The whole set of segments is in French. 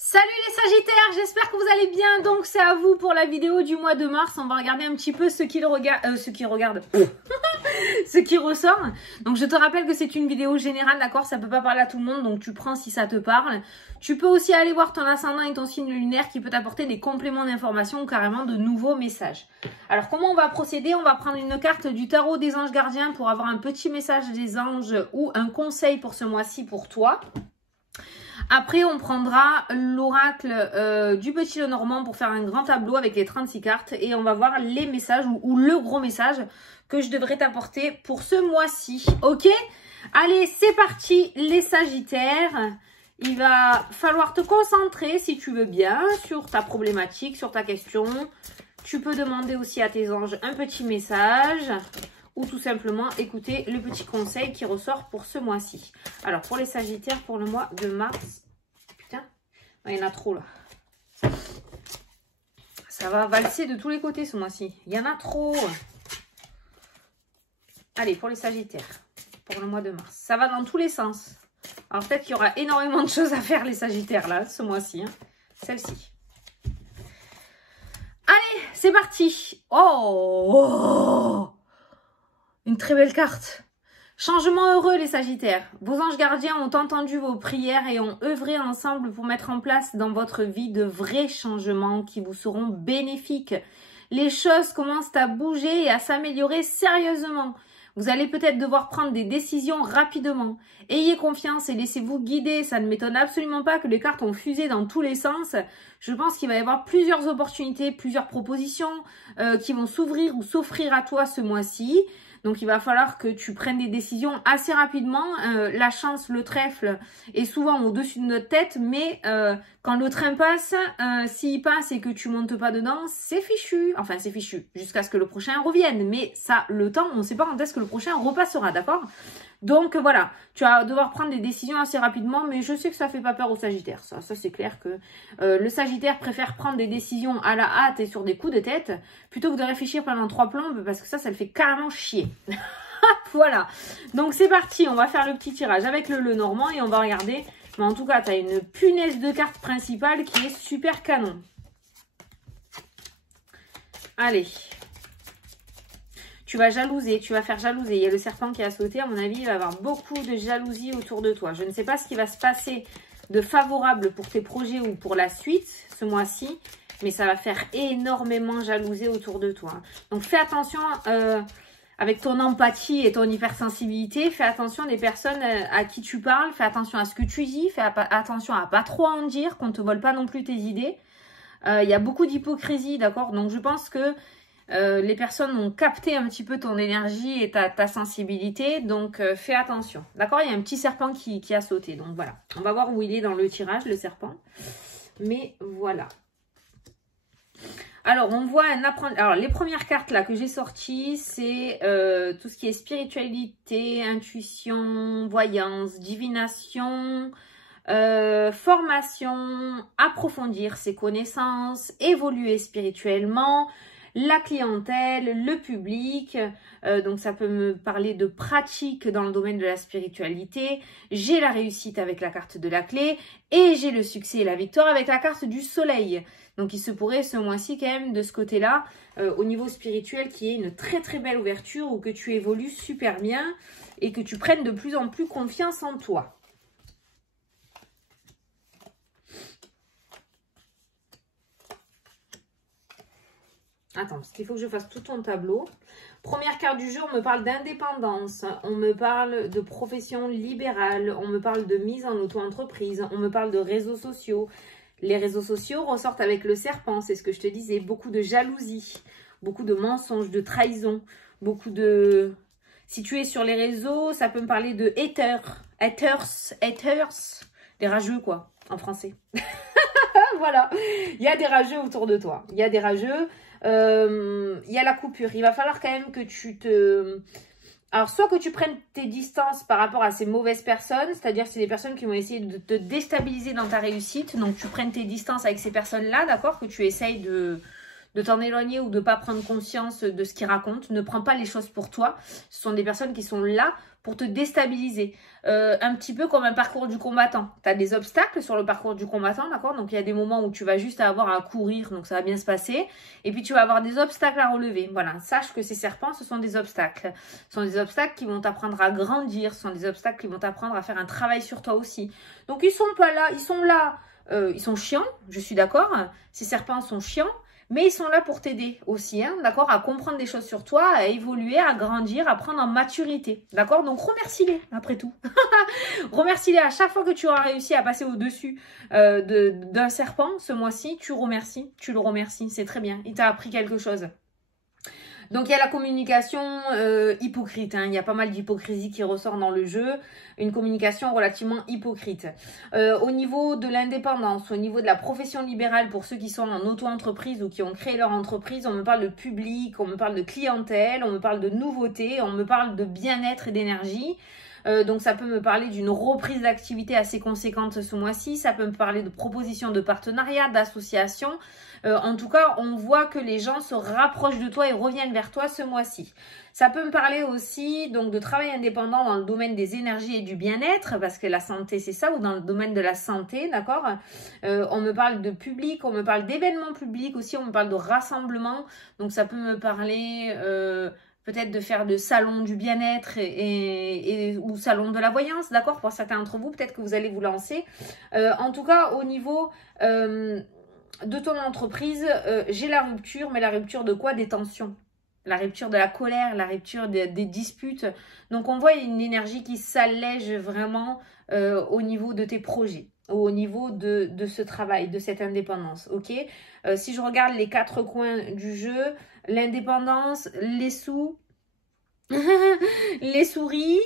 Salut les Sagittaires, j'espère que vous allez bien. Donc c'est à vous pour la vidéo du mois de mars. On va regarder un petit peu ce qui ressort. Donc je te rappelle que c'est une vidéo générale, d'accord? Ça peut pas parler à tout le monde, donc tu prends si ça te parle. Tu peux aussi aller voir ton ascendant et ton signe lunaire qui peut t'apporter des compléments d'information ou carrément de nouveaux messages. Alors comment on va procéder? On va prendre une carte du tarot des anges gardiens pour avoir un petit message des anges ou un conseil pour ce mois-ci pour toi. Après, on prendra l'oracle du Petit Lenormand pour faire un grand tableau avec les 36 cartes. Et on va voir les messages ou le gros message que je devrais t'apporter pour ce mois-ci. Ok? Allez, c'est parti les Sagittaires. Il va falloir te concentrer, si tu veux bien, sur ta problématique, sur ta question. Tu peux demander aussi à tes anges un petit message ou tout simplement écouter le petit conseil qui ressort pour ce mois-ci. Alors, pour les Sagittaires, pour le mois de mars, putain, il y en a trop là. Ça va valser de tous les côtés ce mois-ci. Il y en a trop. Allez, pour les Sagittaires, pour le mois de mars. Ça va dans tous les sens. Alors, peut-être qu'il y aura énormément de choses à faire, les Sagittaires, là, ce mois-ci. Hein. Celle-ci. Allez, c'est parti. Oh, une très belle carte. Changement heureux les Sagittaires. Vos anges gardiens ont entendu vos prières et ont œuvré ensemble pour mettre en place dans votre vie de vrais changements qui vous seront bénéfiques. Les choses commencent à bouger et à s'améliorer sérieusement. Vous allez peut-être devoir prendre des décisions rapidement. Ayez confiance et laissez-vous guider. Ça ne m'étonne absolument pas que les cartes ont fusé dans tous les sens. Je pense qu'il va y avoir plusieurs opportunités, plusieurs propositions qui vont s'ouvrir ou s'offrir à toi ce mois-ci. Donc, il va falloir que tu prennes des décisions assez rapidement. La chance, le trèfle est souvent au-dessus de notre tête. Mais quand le train passe, s'il passe et que tu montes pas dedans, c'est fichu. Enfin, c'est fichu jusqu'à ce que le prochain revienne. Mais ça, le temps, on ne sait pas quand est-ce que le prochain repassera, d'accord? Donc, voilà, tu vas devoir prendre des décisions assez rapidement. Mais je sais que ça fait pas peur aux Sagittaires. Ça c'est clair que le Sagittaire préfère prendre des décisions à la hâte et sur des coups de tête plutôt que de réfléchir pendant 3 plombes parce que ça le fait carrément chier. Voilà, donc c'est parti, on va faire le petit tirage avec le Lenormand et on va regarder. Mais en tout cas, tu as une punaise de carte principale qui est super canon. Allez. Tu vas jalouser, tu vas faire jalouser. Il y a le serpent qui a sauté, à mon avis, il va y avoir beaucoup de jalousie autour de toi. Je ne sais pas ce qui va se passer de favorable pour tes projets ou pour la suite ce mois-ci, mais ça va faire énormément jalouser autour de toi. Donc fais attention avec ton empathie et ton hypersensibilité, fais attention des personnes à qui tu parles, fais attention à ce que tu dis, fais attention à pas trop en dire, qu'on ne te vole pas non plus tes idées. Il y a beaucoup d'hypocrisie, d'accord? Donc je pense que les personnes ont capté un petit peu ton énergie et ta sensibilité, donc fais attention. D'accord? Il y a un petit serpent qui a sauté, donc voilà. On va voir où il est dans le tirage, le serpent. Mais voilà. Alors, on voit un apprentissage. Alors, les premières cartes là que j'ai sorties, c'est tout ce qui est spiritualité, intuition, voyance, divination, formation, approfondir ses connaissances, évoluer spirituellement, la clientèle, le public, donc ça peut me parler de pratique dans le domaine de la spiritualité. J'ai la réussite avec la carte de la clé et j'ai le succès et la victoire avec la carte du soleil. Donc il se pourrait ce mois-ci quand même de ce côté-là, au niveau spirituel, qu'il y ait une très très belle ouverture ou que tu évolues super bien et que tu prennes de plus en plus confiance en toi. Attends, parce qu'il faut que je fasse tout ton tableau. Première carte du jour, on me parle d'indépendance, on me parle de profession libérale, on me parle de mise en auto-entreprise, on me parle de réseaux sociaux. Les réseaux sociaux ressortent avec le serpent, c'est ce que je te disais. Beaucoup de jalousie, beaucoup de mensonges, de trahison, beaucoup de... Si tu es sur les réseaux, ça peut me parler de haters, des rageux quoi, en français. Voilà, il y a des rageux autour de toi, il y a des rageux... il y a la coupure. Il va falloir quand même que tu te... Alors, soit que tu prennes tes distances par rapport à ces mauvaises personnes, c'est-à-dire c'est des personnes qui vont essayer de te déstabiliser dans ta réussite. Donc, tu prennes tes distances avec ces personnes-là, d'accord? Que tu essayes de de t'en éloigner ou de pas prendre conscience de ce qu'ils racontent. Ne prends pas les choses pour toi. Ce sont des personnes qui sont là pour te déstabiliser. Un petit peu comme un parcours du combattant. Tu as des obstacles sur le parcours du combattant, d'accord? Donc, il y a des moments où tu vas juste avoir à courir, donc ça va bien se passer. Et puis, tu vas avoir des obstacles à relever. Voilà, sache que ces serpents, ce sont des obstacles. Ce sont des obstacles qui vont t'apprendre à grandir. Ce sont des obstacles qui vont t'apprendre à faire un travail sur toi aussi. Donc, ils sont pas là, ils sont là. Ils sont chiants, je suis d'accord. Ces serpents sont chiants. Mais ils sont là pour t'aider aussi, hein, d'accord, à comprendre des choses sur toi, à évoluer, à grandir, à prendre en maturité, d'accord. Donc remercie-les, après tout. Remercie-les à chaque fois que tu auras réussi à passer au-dessus d'un serpent ce mois-ci. Tu le remercies, c'est très bien. Il t'a appris quelque chose. Donc, il y a la communication hypocrite. Hein. Il y a pas mal d'hypocrisie qui ressort dans le jeu. Une communication relativement hypocrite. Au niveau de l'indépendance, au niveau de la profession libérale, pour ceux qui sont en auto-entreprise ou qui ont créé leur entreprise, on me parle de public, on me parle de clientèle, on me parle de nouveautés, on me parle de bien-être et d'énergie. Donc ça peut me parler d'une reprise d'activité assez conséquente ce mois-ci, ça peut me parler de propositions de partenariat, d'associations. En tout cas, on voit que les gens se rapprochent de toi et reviennent vers toi ce mois-ci. Ça peut me parler aussi donc de travail indépendant dans le domaine des énergies et du bien-être, parce que la santé c'est ça, ou dans le domaine de la santé, d'accord. On me parle de public, on me parle d'événements publics aussi, on me parle de rassemblements. Donc ça peut me parler... peut-être de faire de salon du bien-être ou salon de la voyance, d'accord? Pour certains d'entre vous, peut-être que vous allez vous lancer. En tout cas, au niveau de ton entreprise, j'ai la rupture, mais la rupture de quoi? Des tensions. La rupture de la colère, la rupture des disputes. Donc, on voit une énergie qui s'allège vraiment au niveau de tes projets, au niveau de ce travail, de cette indépendance, ok? Si je regarde les 4 coins du jeu, l'indépendance, les sous, les souris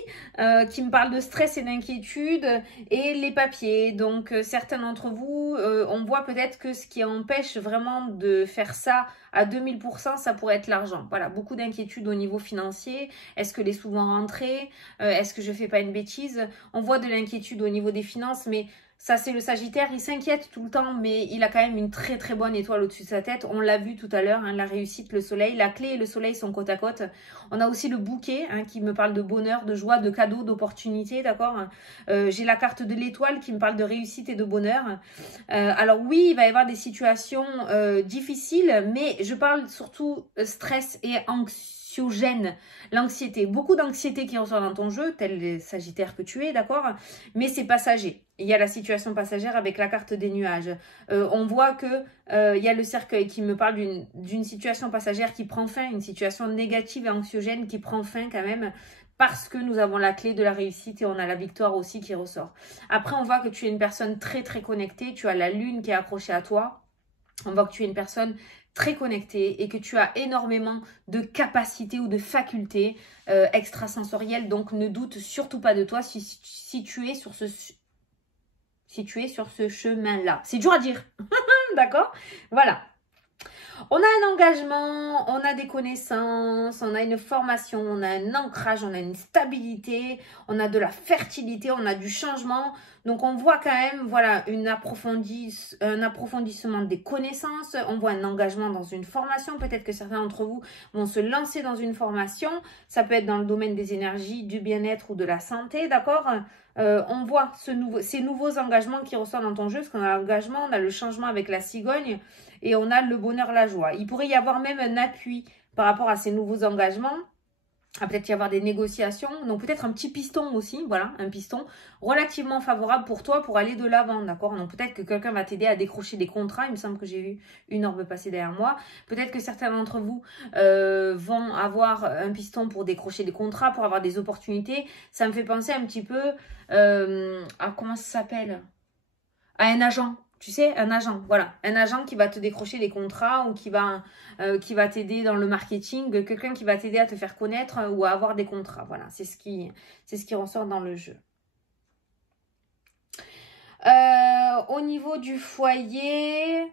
qui me parlent de stress et d'inquiétude et les papiers. Donc certains d'entre vous, on voit peut-être que ce qui empêche vraiment de faire ça à 2000%, ça pourrait être l'argent. Voilà, beaucoup d'inquiétudes au niveau financier. Est-ce que les sous vont rentrer? Est-ce que je fais pas une bêtise? On voit de l'inquiétude au niveau des finances, mais ça, c'est le Sagittaire, il s'inquiète tout le temps, mais il a quand même une très très bonne étoile au-dessus de sa tête. On l'a vu tout à l'heure, hein, la réussite, le soleil. La clé et le soleil sont côte à côte. On a aussi le bouquet hein, qui me parle de bonheur, de joie, de cadeaux, d'opportunités, d'accord. J'ai la carte de l'étoile qui me parle de réussite et de bonheur. Alors oui, il va y avoir des situations difficiles, mais je parle surtout stress et anxiogène, l'anxiété. Beaucoup d'anxiété qui ressort dans ton jeu, tel les Sagittaires que tu es, d'accord. Mais c'est passager. Il y a la situation passagère avec la carte des nuages. On voit que il y a le cercueil qui me parle d'une situation passagère qui prend fin, une situation négative et anxiogène qui prend fin quand même parce que nous avons la clé de la réussite et on a la victoire aussi qui ressort. Après, on voit que tu es une personne très très connectée, tu as la lune qui est accrochée à toi. On voit que tu es une personne très connectée et que tu as énormément de capacités ou de facultés extrasensorielles. Donc, ne doute surtout pas de toi si tu es sur ce chemin-là. C'est dur à dire, d'accord? Voilà. On a un engagement, on a des connaissances, on a une formation, on a un ancrage, on a une stabilité, on a de la fertilité, on a du changement. Donc, on voit quand même, voilà, un approfondissement des connaissances. On voit un engagement dans une formation. Peut-être que certains d'entre vous vont se lancer dans une formation. Ça peut être dans le domaine des énergies, du bien-être ou de la santé, d'accord? On voit ces nouveaux engagements qui ressortent dans ton jeu. Parce qu'on a l'engagement, on a le changement avec la cigogne et on a le bonheur, la joie. Il pourrait y avoir même un appui par rapport à ces nouveaux engagements. Il va peut-être y avoir des négociations, donc peut-être un petit piston aussi, voilà, un piston relativement favorable pour toi pour aller de l'avant, d'accord? Donc peut-être que quelqu'un va t'aider à décrocher des contrats, il me semble que j'ai vu une orbe passer derrière moi. Peut-être que certains d'entre vous vont avoir un piston pour décrocher des contrats, pour avoir des opportunités. Ça me fait penser un petit peu à, comment ça s'appelle? À un agent. Tu sais, un agent, voilà. Un agent qui va te décrocher des contrats ou qui va t'aider dans le marketing. Quelqu'un qui va t'aider à te faire connaître ou à avoir des contrats. Voilà, c'est ce qui ressort dans le jeu. Au niveau du foyer...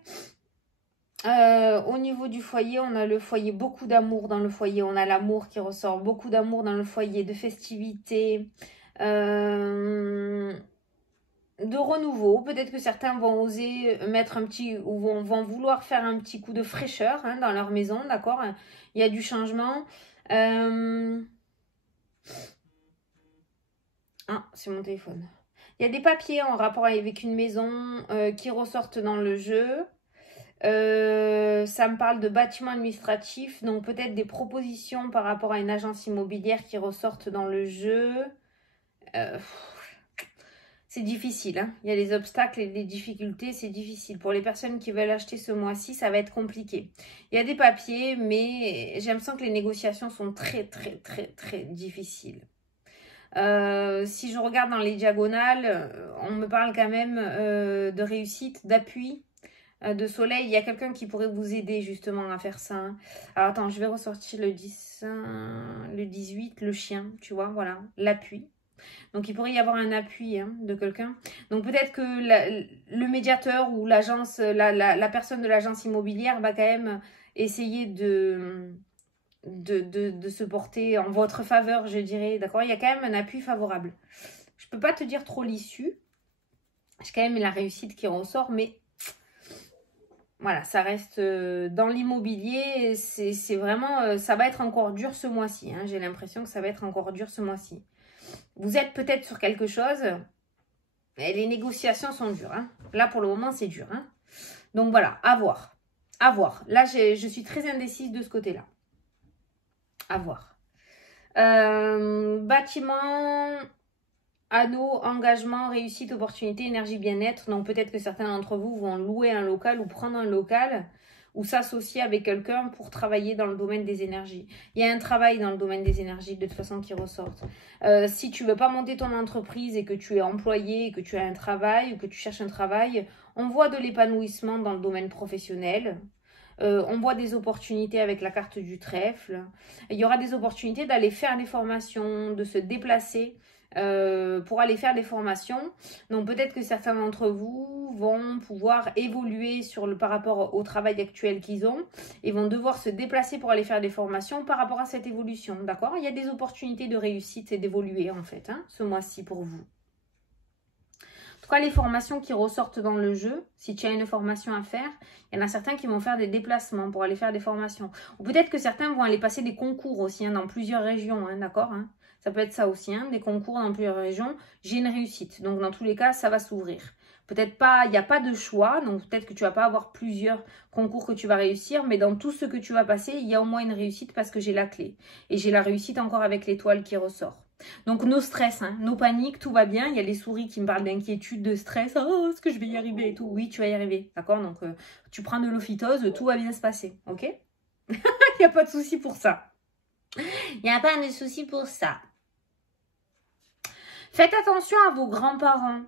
on a le foyer, beaucoup d'amour dans le foyer. On a l'amour qui ressort, beaucoup d'amour dans le foyer, de festivités. de renouveau. Peut-être que certains vont oser mettre un petit, ou vont vouloir faire un petit coup de fraîcheur hein, dans leur maison, d'accord? Il y a du changement. Ah, c'est mon téléphone. Il y a des papiers en rapport avec une maison qui ressortent dans le jeu. Ça me parle de bâtiments administratifs, donc peut-être des propositions par rapport à une agence immobilière qui ressortent dans le jeu. C'est difficile, hein. Il y a les obstacles et les difficultés, c'est difficile. Pour les personnes qui veulent acheter ce mois-ci, ça va être compliqué. Il y a des papiers, mais j'ai l'impression que les négociations sont très, très, très, très difficiles. Si je regarde dans les diagonales, on me parle quand même de réussite, d'appui, de soleil. Il y a quelqu'un qui pourrait vous aider justement à faire ça. Hein. Alors attends, je vais ressortir le 10, le 18, le chien, tu vois, voilà, l'appui. Donc il pourrait y avoir un appui hein, de quelqu'un. Donc peut-être que le médiateur ou l'agence, la personne de l'agence immobilière va quand même essayer de se porter en votre faveur, je dirais. D'accord? Il y a quand même un appui favorable. Je ne peux pas te dire trop l'issue. J'ai quand même la réussite qui ressort, mais voilà, ça reste dans l'immobilier. C'est vraiment, ça va être encore dur ce mois-ci. Hein. J'ai l'impression que ça va être encore dur ce mois-ci. Vous êtes peut-être sur quelque chose. Et les négociations sont dures. Hein. Là, pour le moment, c'est dur. Hein. Donc voilà, à voir. À voir. Là, je suis très indécise de ce côté-là. À voir. Bâtiment, anneau, engagement, réussite, opportunité, énergie, bien-être. Donc peut-être que certains d'entre vous vont louer un local ou prendre un local ou s'associer avec quelqu'un pour travailler dans le domaine des énergies. Il y a un travail dans le domaine des énergies de toute façon qui ressort. Si tu ne veux pas monter ton entreprise et que tu es employé et que tu as un travail ou que tu cherches un travail, on voit de l'épanouissement dans le domaine professionnel. On voit des opportunités avec la carte du trèfle. Il y aura des opportunités d'aller faire des formations, de se déplacer pour aller faire des formations. Donc peut-être que certains d'entre vous vont pouvoir évoluer par rapport au travail actuel qu'ils ont et vont devoir se déplacer pour aller faire des formations par rapport à cette évolution. D'accord? Il y a des opportunités de réussite et d'évoluer en fait hein, ce mois-ci pour vous. En tout cas, les formations qui ressortent dans le jeu, si tu as une formation à faire, il y en a certains qui vont faire des déplacements pour aller faire des formations. Ou peut-être que certains vont aller passer des concours aussi hein, dans plusieurs régions, hein, d'accord hein. Ça peut être ça aussi, hein, des concours dans plusieurs régions. J'ai une réussite, donc dans tous les cas, ça va s'ouvrir. Peut-être pas, il n'y a pas de choix, donc peut-être que tu vas pas avoir plusieurs concours que tu vas réussir, mais dans tout ce que tu vas passer, il y a au moins une réussite parce que j'ai la clé. Et j'ai la réussite encore avec l'étoile qui ressort. Donc, nos stress, hein, nos paniques, tout va bien. Il y a les souris qui me parlent d'inquiétude, de stress. Oh, est-ce que je vais y arriver et tout. Oui, tu vas y arriver. D'accord? Donc, tu prends de l'ophytose, tout va bien se passer. Ok? Il n'y a pas de souci pour ça. Il n'y a pas de souci pour ça. Faites attention à vos grands-parents.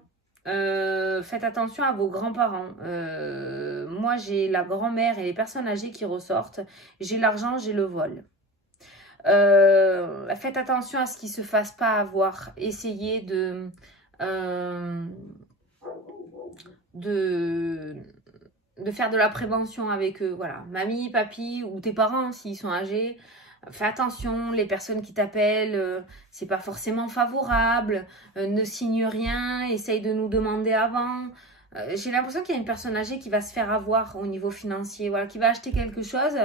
Faites attention à vos grands-parents. Moi, j'ai la grand-mère et les personnes âgées qui ressortent. J'ai l'argent, j'ai le vol. Faites attention à ce qu'ils ne se fassent pas avoir. Essayez de faire de la prévention avec eux. Voilà, mamie, papy ou tes parents s'ils sont âgés. Fais attention, les personnes qui t'appellent, c'est pas forcément favorable. Ne signe rien, essaye de nous demander avant. J'ai l'impression qu'il y a une personne âgée qui va se faire avoir au niveau financier. Voilà, qui va acheter quelque chose,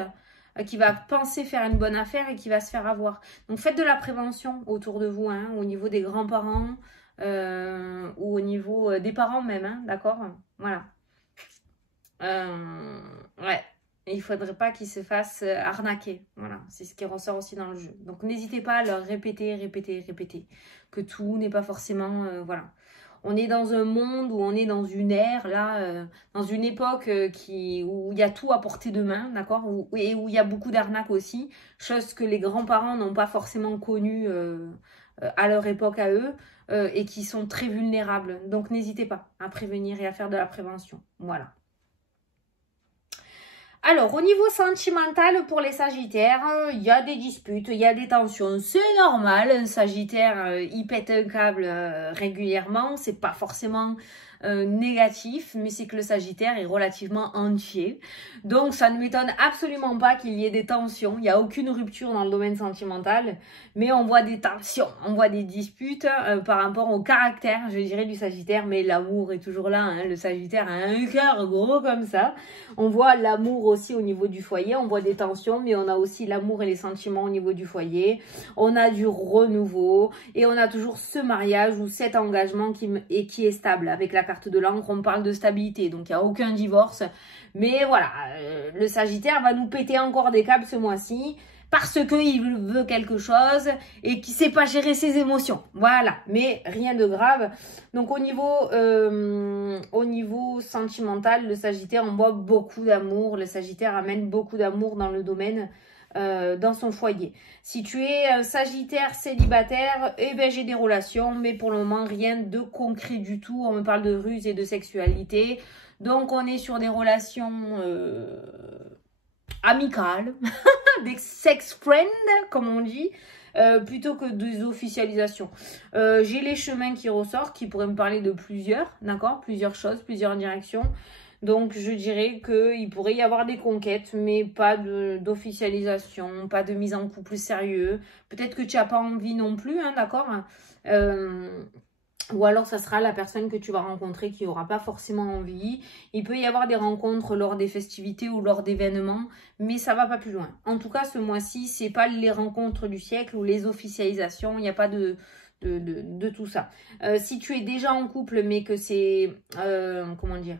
qui va penser faire une bonne affaire et qui va se faire avoir. Donc faites de la prévention autour de vous, hein, au niveau des grands-parents ou au niveau des parents même, hein, d'accord? Voilà. Ouais. Et il ne faudrait pas qu'ils se fassent arnaquer. Voilà, c'est ce qui ressort aussi dans le jeu. Donc n'hésitez pas à leur répéter que tout n'est pas forcément... voilà. On est dans un monde où on est dans une ère, là, dans une époque où il y a tout à portée de main, d'accord? Et où il y a beaucoup d'arnaques aussi, chose que les grands-parents n'ont pas forcément connue à leur époque à eux, et qui sont très vulnérables. Donc n'hésitez pas à prévenir et à faire de la prévention. Voilà. Alors, au niveau sentimental, pour les sagittaires, il y a des disputes, il y a des tensions. C'est normal, un sagittaire, il pète un câble régulièrement. C'est pas forcément négatif, mais c'est que le Sagittaire est relativement entier. Donc ça ne m'étonne absolument pas qu'il y ait des tensions. Il n'y a aucune rupture dans le domaine sentimental, mais on voit des tensions, on voit des disputes par rapport au caractère, je dirais, du Sagittaire, mais l'amour est toujours là, hein. Le Sagittaire a un cœur gros comme ça. On voit l'amour aussi au niveau du foyer, on voit des tensions, mais on a aussi l'amour et les sentiments au niveau du foyer. On a du renouveau et on a toujours ce mariage ou cet engagement qui est stable. Avec la carte de l'encre, on parle de stabilité, donc il n'y a aucun divorce. Mais voilà, le Sagittaire va nous péter encore des câbles ce mois-ci parce qu'il veut quelque chose et qu'il ne sait pas gérer ses émotions. Voilà, mais rien de grave. Donc au niveau sentimental, le Sagittaire, on voit beaucoup d'amour. Le Sagittaire amène beaucoup d'amour dans le domaine, dans son foyer. Si tu es un Sagittaire célibataire, eh ben j'ai des relations, mais pour le moment, rien de concret du tout. On me parle de ruse et de sexualité. Donc on est sur des relations amicales, des sex friends, comme on dit, plutôt que des officialisations. J'ai les chemins qui ressortent, qui pourraient me parler de plusieurs, d'accord, plusieurs choses, plusieurs directions. Donc je dirais qu'il pourrait y avoir des conquêtes, mais pas d'officialisation, pas de mise en couple sérieux. Peut-être que tu n'as pas envie non plus, hein, d'accord, ou alors, ça sera la personne que tu vas rencontrer qui n'aura pas forcément envie. Il peut y avoir des rencontres lors des festivités ou lors d'événements, mais ça ne va pas plus loin. En tout cas, ce mois-ci, ce n'est pas les rencontres du siècle ou les officialisations. Il n'y a pas de tout ça. Si tu es déjà en couple, mais que c'est, comment dire,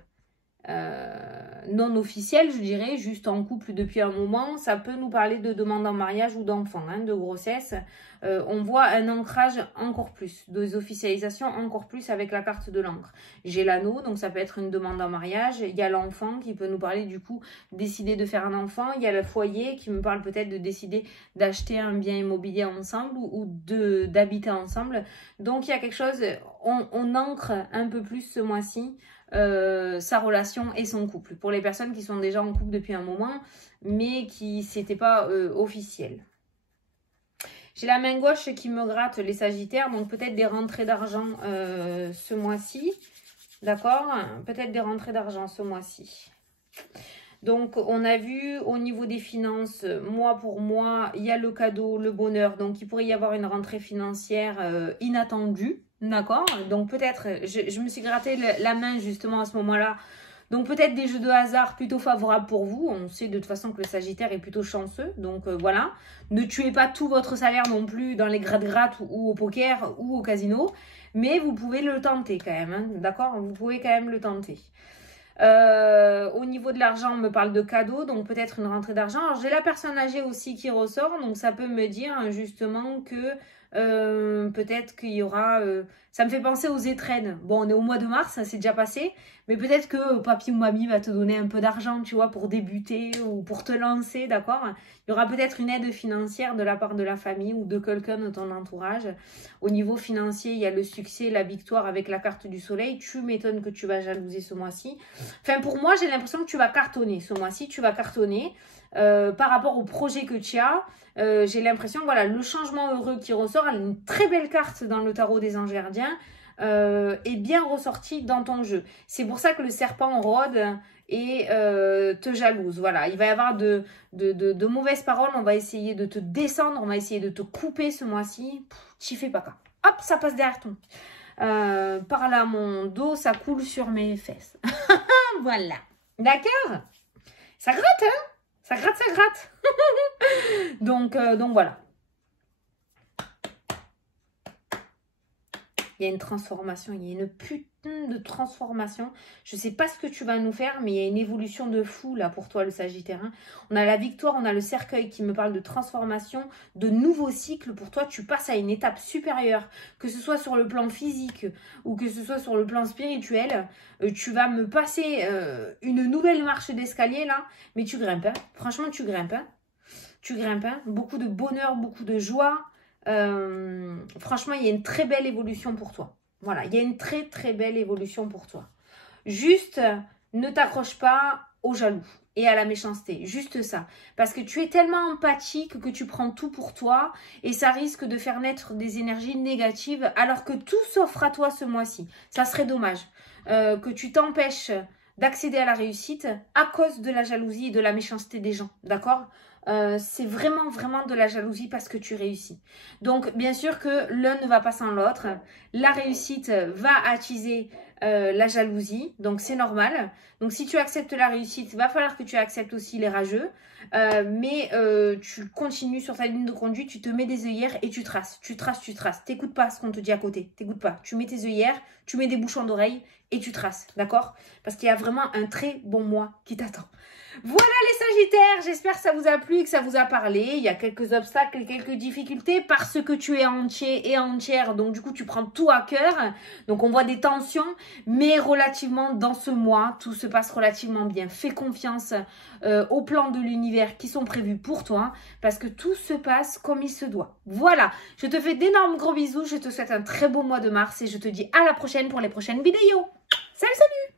non officiel, je dirais, juste en couple depuis un moment, ça peut nous parler de demande en mariage ou d'enfant, hein, de grossesse. On voit un ancrage encore plus, des officialisations encore plus avec la carte de l'encre. J'ai l'anneau, donc ça peut être une demande en mariage. Il y a l'enfant qui peut nous parler du coup, décider de faire un enfant. Il y a le foyer qui me parle peut-être de décider d'acheter un bien immobilier ensemble ou d'habiter ensemble. Donc il y a quelque chose, on ancre un peu plus ce mois-ci sa relation et son couple. Pour les personnes qui sont déjà en couple depuis un moment, mais qui c'était pas officiel. J'ai la main gauche qui me gratte les Sagittaires, donc peut-être des rentrées d'argent ce mois-ci. D'accord? Peut-être des rentrées d'argent ce mois-ci. Donc, on a vu au niveau des finances, mois pour mois, il y a le cadeau, le bonheur. Donc, il pourrait y avoir une rentrée financière inattendue. D'accord? Donc, peut-être, je me suis gratté la main justement à ce moment-là. Donc, peut-être des jeux de hasard plutôt favorables pour vous. On sait de toute façon que le Sagittaire est plutôt chanceux. Donc, voilà. Ne tuez pas tout votre salaire non plus dans les gratte-gratte ou au poker ou au casino. Mais vous pouvez le tenter quand même. Hein, d'accord? Vous pouvez quand même le tenter. Au niveau de l'argent, on me parle de cadeaux, donc peut-être une rentrée d'argent. Alors, j'ai la personne âgée aussi qui ressort, donc ça peut me dire justement que peut-être qu'il y aura... ça me fait penser aux étrennes. Bon, on est au mois de mars, ça s'est déjà passé, mais peut-être que papy ou mamie va te donner un peu d'argent, tu vois, pour débuter ou pour te lancer, d'accord? Il y aura peut-être une aide financière de la part de la famille ou de quelqu'un de ton entourage. Au niveau financier, il y a le succès, la victoire avec la carte du soleil. Tu m'étonnes que tu vas jalouser ce mois-ci. Enfin, pour moi, j'ai l'impression que tu vas cartonner. Ce mois-ci, tu vas cartonner par rapport au projet que tu as. J'ai l'impression, voilà, le changement heureux qui ressort, elle a une très belle carte dans le tarot des anges gardiens, est bien ressortie dans ton jeu. C'est pour ça que le serpent rôde et te jalouse. Voilà, il va y avoir de mauvaises paroles, on va essayer de te descendre, on va essayer de te couper ce mois-ci. T'y fais pas cas. Hop, ça passe derrière ton. Par là, mon dos, ça coule sur mes fesses. Voilà. D'accord? Ça gratte, hein? Ça gratte, ça gratte. donc voilà. Il y a une transformation, il y a une putain de transformation. Je ne sais pas ce que tu vas nous faire, mais il y a une évolution de fou là pour toi, le Sagittaire. Hein. On a la victoire, on a le cercueil qui me parle de transformation, de nouveaux cycles. Pour toi, tu passes à une étape supérieure, que ce soit sur le plan physique ou que ce soit sur le plan spirituel. Tu vas me passer une nouvelle marche d'escalier là, mais tu grimpes. Hein. Franchement, tu grimpes. Hein. Tu grimpes. Hein. Beaucoup de bonheur, beaucoup de joie. Franchement, il y a une très belle évolution pour toi. Voilà, il y a une très très belle évolution pour toi. Juste, ne t'accroche pas aux jaloux et à la méchanceté. Juste ça. Parce que tu es tellement empathique que tu prends tout pour toi et ça risque de faire naître des énergies négatives alors que tout s'offre à toi ce mois-ci. Ça serait dommage. que tu t'empêches d'accéder à la réussite à cause de la jalousie et de la méchanceté des gens, d'accord? C'est vraiment, vraiment de la jalousie parce que tu réussis. Donc, bien sûr que l'un ne va pas sans l'autre. La réussite va attiser la jalousie, donc c'est normal. Donc, si tu acceptes la réussite, il va falloir que tu acceptes aussi les rageux. Mais tu continues sur ta ligne de conduite, tu te mets des œillères et tu traces, tu traces, tu traces. T'écoutes pas ce qu'on te dit à côté, t'écoutes pas. Tu mets tes œillères, tu mets des bouchons d'oreilles et tu traces, d'accord? Parce qu'il y a vraiment un très bon mois qui t'attend. Voilà les Sagittaires, j'espère que ça vous a plu et que ça vous a parlé. Il y a quelques obstacles et quelques difficultés parce que tu es entier et entière, donc du coup tu prends tout à cœur. Donc on voit des tensions, mais relativement dans ce mois, tout se passe relativement bien. Fais confiance aux plans de l'univers qui sont prévus pour toi parce que tout se passe comme il se doit. Voilà, je te fais d'énormes gros bisous, je te souhaite un très beau mois de mars et je te dis à la prochaine pour les prochaines vidéos. Salut, salut!